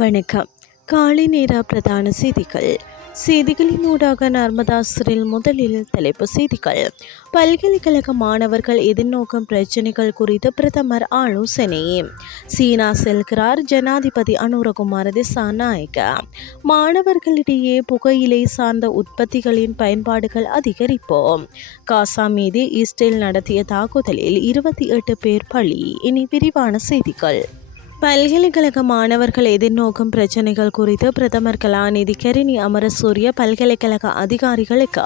வணக்கம். காலை நேர பிரதான செய்திகள். செய்திகளின் ஊடாக நர்மதாசரில் முதலில் தலைப்பு செய்திகள். பல்கலைக்கழக மாணவர்கள் எதிர்நோக்கும் பிரச்சினைகள் குறித்து பிரதமர் ஆலோசனை. சீனா செல்கிறார் ஜனாதிபதி அனுரகுமார திசாநாயக்க. மாணவர்களிடையே புகையிலை சார்ந்த உற்பத்திகளின் பயன்பாடுகள் அதிகரிப்போம். காசா மீது இஸ்ரேல் நடத்திய தாக்குதலில் இருபத்தி எட்டு பேர் பலி. இனி விரிவான செய்திகள். பல்கலைக்கழக மாணவர்கள் எதிர்நோக்கும் பிரச்சினைகள் குறித்து பிரதமர் கலாநிதி கரிணி அமரசூரிய பல்கலைக்கழக அதிகாரிகளுக்கு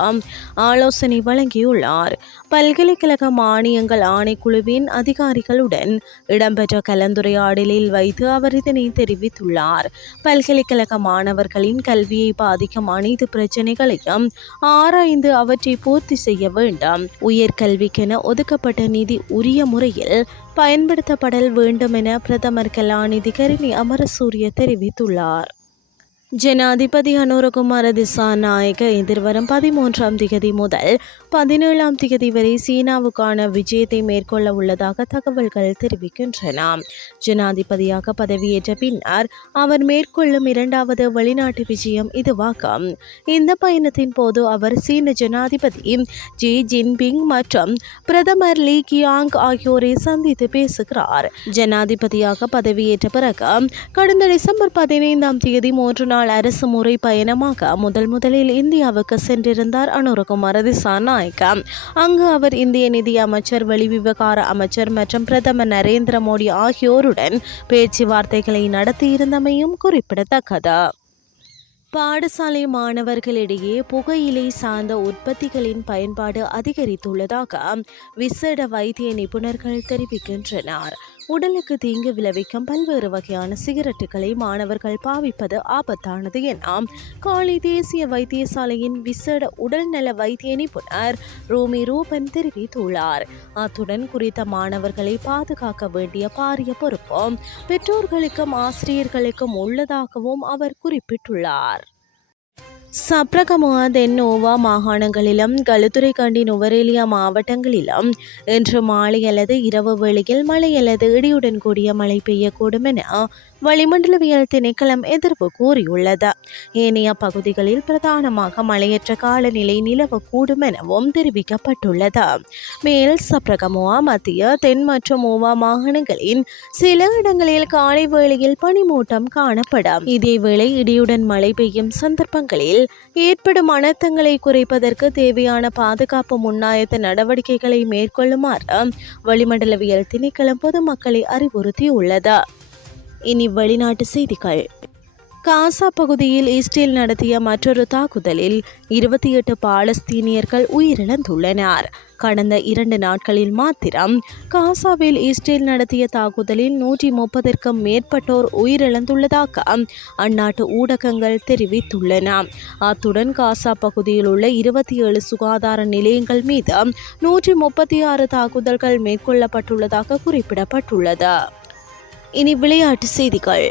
ஆலோசனை வழங்கியுள்ளார். பல்கலைக்கழக மானியங்கள் ஆணைக்குழுவின் அதிகாரிகளுடன் இடம்பெற்ற கலந்துரையாடலில் வைத்து அவர் இதனை தெரிவித்துள்ளார். பல்கலைக்கழக மாணவர்களின் கல்வியை பாதிக்கும் அனைத்து பிரச்சினைகளையும் ஆராய்ந்து அவற்றை பூர்த்தி செய்ய வேண்டும். உயர்கல்விக்கென ஒதுக்கப்பட்ட நிதி உரிய முறையில் பயன்படுத்தப்படல் வேண்டும் என பிரதமர் கலாநிதி கரிணி அமரசூரிய தெரிவித்துள்ளார். ஜனாதிபதி அனுரகுமார திசாநாயக எதிர்வரும் பதிமூன்றாம் திகதி முதல் பதினேழாம் திகதி வரை சீனாவுக்கான விஜயத்தை மேற்கொள்ள உள்ளதாக தகவல்கள் தெரிவிக்கின்றன. ஜனாதிபதியாக பதவியேற்ற பின்னர் அவர் மேற்கொள்ளும் இரண்டாவது வெளிநாட்டு விஜயம் இதுவாகும் இந்த பயணத்தின் போது அவர் சீன ஜனாதிபதி ஜி ஜின்பிங் மற்றும் பிரதமர் லீ கியாங் ஆகியோரை சந்தித்து பேசுகிறார். ஜனாதிபதியாக பதவியேற்ற பிறகு கடந்த டிசம்பர் பதினைந்தாம் தேதி மூன்று நாள் அரசு முறை பயணமாக முதல் முதலில் இந்தியாவுக்கு சென்றிருந்தார் அனுரகுமார திசாநாயக்க. அங்கு அவர் இந்திய நிதி அமைச்சர் வெளிவிவகார அமைச்சர் மற்றும் பிரதமர் நரேந்திர மோடி ஆகியோருடன் பேச்சுவார்த்தைகளை நடத்தியிருந்தமையும் குறிப்பிடத்தக்கது. பாடசாலை மாணவர்களிடையே புகையிலை சார்ந்த உற்பத்திகளின் பயன்பாடு அதிகரித்துள்ளதாக விசேட வைத்திய நிபுணர்கள் தெரிவிக்கின்றனர். உடலுக்கு தீங்கு விளைவிக்கும் பல்வேறு வகையான சிகரெட்டுகளை மாணவர்கள் பாவிப்பது ஆபத்தானது எனாம் காலி தேசிய வைத்தியசாலையின் விசேட உடல்நல வைத்திய நிபுணர் ரோமி ரூபன் தெரிவித்துள்ளார். அத்துடன் குறித்த மாணவர்களை பாதுகாக்க வேண்டிய பாரிய பொறுப்பும் பெற்றோர்களுக்கும் ஆசிரியர்களுக்கும் உள்ளதாகவும் அவர் குறிப்பிட்டுள்ளார். சப்ரகமுவ தென்னோவா மாகாணங்களிலும் களுத்துறை கண்டி நுவரேலியா மாவட்டங்களிலும் இன்று மாலை அல்லது இரவு வேளையில் மழை அல்லது இடியுடன் கூடிய மழை பெய்யக்கூடும் என வளிமண்டலவியல் திணைக்களம் எதிர்ப்பு கூறியுள்ளது. ஏனைய பகுதிகளில் பிரதானமாக மழையற்ற காலநிலை நிலவக்கூடும் எனவும் தெரிவிக்கப்பட்டுள்ளது. மேல் சப்ரகமோவா மத்திய தென் மற்றும் ஓவா மாகாணங்களின் சில இடங்களில் காலை வேளையில் பனிமூட்டம் காணப்படும். இதேவேளை இடியுடன் மழை பெய்யும் சந்தர்ப்பங்களில் ஏற்படும் அனர்த்தங்களை குறைப்பதற்கு தேவையான பாதுகாப்பு முன்னாயத்த நடவடிக்கைகளை மேற்கொள்ளுமாறு வளிமண்டலவியல் திணைக்களம் பொதுமக்களை அறிவுறுத்தியுள்ளது. இனி வெளிநாட்டு செய்திகள். காசா பகுதியில் இஸ்ரேல் நடத்திய மற்றொரு தாக்குதலில் இருபத்தி எட்டு பாலஸ்தீனியர்கள் உயிரிழந்துள்ளனர். கடந்த இரண்டு நாட்களில் மாத்திரம் காசாவில் இஸ்ரேல் நடத்திய தாக்குதலில் நூற்றி முப்பதற்கும் மேற்பட்டோர் உயிரிழந்துள்ளதாக அந்நாட்டு ஊடகங்கள் தெரிவித்துள்ளன. அத்துடன் காசா பகுதியில் உள்ள இருபத்தி ஏழு சுகாதார நிலையங்கள் மீது நூற்றி முப்பத்தி ஆறு தாக்குதல்கள் மேற்கொள்ளப்பட்டுள்ளதாக குறிப்பிடப்பட்டுள்ளது. இனி விளையாட்டு செய்திகள்.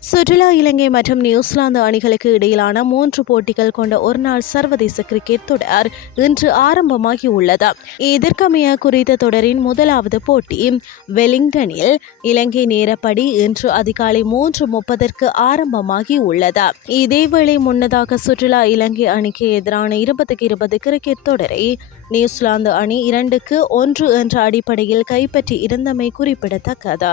சுற்றுலா இலங்கை மற்றும் நியூசிலாந்து அணிகளுக்கு இடையிலான மூன்று போட்டிகள் கொண்ட ஒருநாள் சர்வதேச கிரிக்கெட் தொடர் இன்று ஆரம்பமாகி உள்ளது இதற்கமைய குறித்த தொடரின் முதலாவது போட்டி வெலிங்டனில் இலங்கை நேரப்படி இன்று அதிகாலை மூன்று முப்பதற்கு ஆரம்பமாகி உள்ளது இதேவேளை முன்னதாக சுற்றுலா இலங்கை அணிக்கு எதிரான இருபதுக்கு இருபது கிரிக்கெட் தொடரை நியூசிலாந்து அணி இரண்டுக்கு ஒன்று என்ற அடிப்படையில் கைப்பற்றி இருந்தமை குறிப்பிடத்தக்கது.